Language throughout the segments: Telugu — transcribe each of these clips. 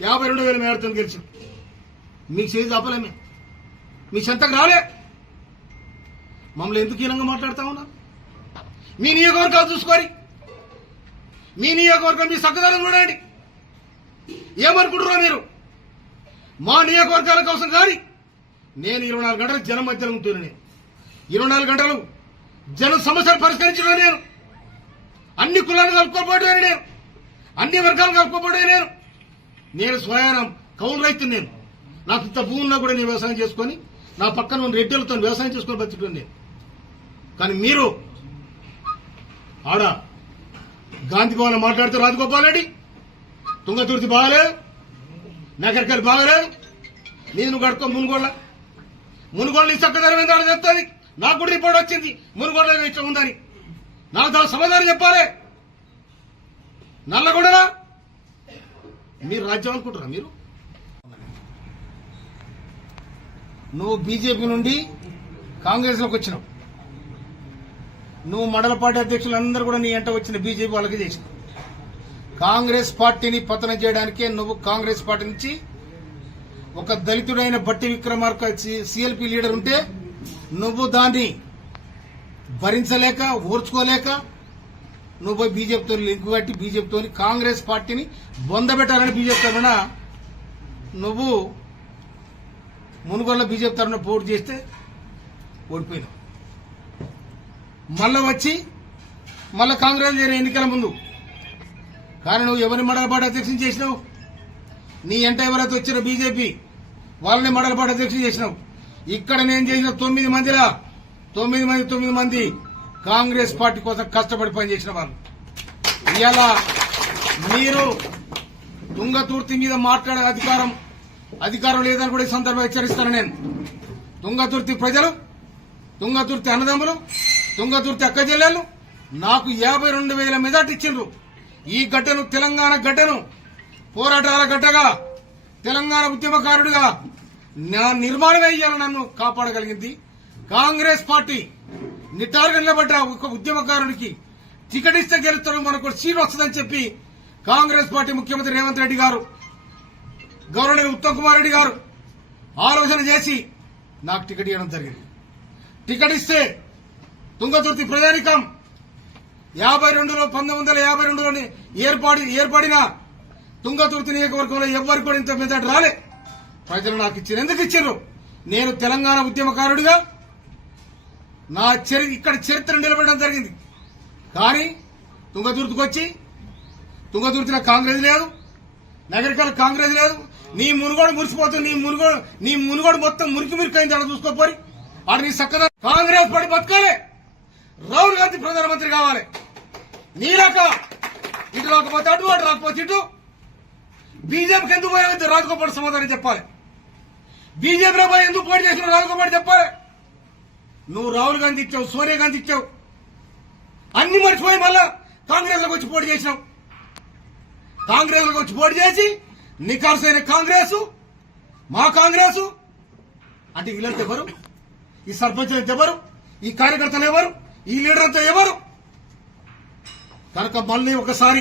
52,000 మేడతో గెలిచాం. మీకు చేసి ఆపలేమే, మీ చెంతకు రాలే. మమ్మల్ని ఎందుకు హీనంగా మాట్లాడుతా ఉన్నా? మీ నియోజకవర్గాలు చూసుకోరి, మీ నియోజకవర్గం మీ సక్కదనం చూడండి. ఏమనుకుంటున్నారో మీరు? మా నియోజకవర్గాల కోసం కానీ నేను 24 గంటలు జనం మధ్యలో ఉంటున్నాను. నేను 24 గంటలు జన సమస్యలు పరిష్కరించడం. నేను అన్ని కులాలను కలుపుకోబోయాను, నేను అన్ని వర్గాలను కలుపుకోబోయాను. నేను స్వయానం కౌలు రైతు. నేను నాకు ఇంత భూమి ఉన్నా కూడా నేను వ్యవసాయం చేసుకొని నా పక్కన ఉన్న రెడ్డిలతో వ్యవసాయం చేసుకొని బతుకుతాను నేను. కానీ మీరు ఆడ గాంధీ భవన్ మాట్లాడితే రాజగోపాల్ రెడ్డి తుంగతుర్తి బాగలేదు, నగరికల్ బాగలేదు, నేను కడుక్కో మునుగోళ్ళ నీ చక్కదనం ఏందో చెప్తుంది. నాకు కూడా రిపోర్ట్ వచ్చింది మునుగోళ్ళ ఇష్టం ఉందని. నాకు దాని సమాధానం చెప్పాలి. నల్లగొండరా మీరు రాజ్యం అనుకుంటారా? మీరు నువ్వు బీజేపీ నుండి కాంగ్రెస్ లోకి వచ్చినావు. నువ్వు మండల పార్టీ అధ్యక్షులందరూ కూడా నీ ఎంట వచ్చిన బీజేపీ వాళ్ళకి చేసినావు. కాంగ్రెస్ పార్టీని పతనం చేయడానికే నువ్వు కాంగ్రెస్ పార్టీ నుంచి ఒక దళితుడైన బట్టి విక్రమార్క సిఎల్పి లీడర్ ఉంటే నువ్వు దాన్ని భరించలేక ఓర్చుకోలేక నువ్వు పోయి బీజేపీతో లింక్ కట్టి బీజేపీతో కాంగ్రెస్ పార్టీని బొందబెట్టాలని బీజేపీ తరఫున నువ్వు మునుగోళ్ళ బీజేపీ తరఫున పోటీ చేస్తే ఓడిపోయినావు. మళ్ళా వచ్చి మళ్ళా కాంగ్రెస్ జరిగిన ఎన్నికల ముందు కానీ నువ్వు ఎవరిని మండల పార్టీ అధ్యక్షుని చేసినావు? నీ ఎంట ఎవరైతే వచ్చినా బీజేపీ వాళ్ళని మండల పార్టీ అధ్యక్షుని చేసినావు. ఇక్కడ నేను చేసిన 9 మంది కాంగ్రెస్ పార్టీ కోసం కష్టపడి పనిచేసిన వాళ్ళు. ఇలా మీరు తుంగతుర్తి మీద మాట్లాడే అధికారం లేదని కూడా ఈ సందర్భంగా హెచ్చరిస్తాను. నేను తుంగతుర్తి ప్రజలు, తుంగతుర్తి అన్నదమ్ములు, తుంగతుర్తి అక్క చెల్లెళ్ళు నాకు 52,000 మెజార్టీ ఇచ్చిండ్రు. ఈ గడ్డను తెలంగాణ గడ్డను పోరాటాల గడ్డగా తెలంగాణ ఉద్యమకారుడిగా నా నిర్మాణం అయ్యాను. నన్ను కాపాడగలిగింది కాంగ్రెస్ పార్టీ. నిటారుగా నిలబడ్డ ఒక ఉద్యమకారుడికి టికెట్ ఇస్తే గెలుస్తాడు, మనకు సీట్ వస్తుందని చెప్పి కాంగ్రెస్ పార్టీ ముఖ్యమంత్రి రేవంత్ రెడ్డి గారు, గవర్నర్ ఉత్తమ్ కుమార్ రెడ్డి గారు ఆలోచన చేసి నాకు టికెట్ ఇవ్వడం జరిగింది. టికెట్ ఇస్తే తుంగతుర్తి ప్రజానికం 1952లోని ఏర్పడిన తుంగతుర్తి నియోజకవర్గంలో ఎవరికి కూడా ఇంత మెజార్టీ రాలే. ప్రజలు నాకు ఇచ్చారు. ఎందుకు ఇచ్చారు? నేను తెలంగాణ ఉద్యమకారుడిగా నా ఇక్కడ చరిత్ర నిలబడడం జరిగింది. కానీ తుంగతుర్తికి వచ్చి తుంగతుర్తిలో కాంగ్రెస్ లేదు, నగరికల్ కాంగ్రెస్ లేదు. నీ మునుగోడు మురిసిపోతుంది. నీ మునుగోడు మొత్తం మురికిమిరికైంది. అలా చూసుకోపోయి ఆడ నీ చక్కగా కాంగ్రెస్ పార్టీ బతకాలి. రాహుల్ గాంధీ ప్రధానమంత్రి కావాలి. నీలాక ఇటు రాకపోతే అటు, అటు రాకపోతే ఇటు. బీజేపీకి ఎందుకు పోయే రాజగోపాల్ సమాధానం చెప్పాలి. బీజేపీలో పోయి ఎందుకు పోటీ చేసిన రాజగోపాల్ చెప్పాలి. నువ్వు రాహుల్ గాంధీ ఇచ్చావు, సోనియా గాంధీ ఇచ్చావు, అన్ని మర్చిపోయి మళ్ళా కాంగ్రెస్ లోకి వచ్చి పోటీ చేసినావు. కాంగ్రెస్ లోకి వచ్చి పోటీ చేసి నికార్సైన కాంగ్రెస్, మా కాంగ్రెస్ అంటే వీళ్ళంతా ఎవరు? ఈ సర్పంచ్ అంతా ఎవరు? ఈ కార్యకర్తలు ఎవరు? ఈ లీడర్ అంతా ఎవరు? కనుక మళ్ళీ ఒకసారి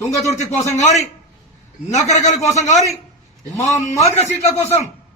తుంగతుర్తి కోసం గాని, నకరకల కోసం గాని, మా మాదిగ సీట్ల కోసం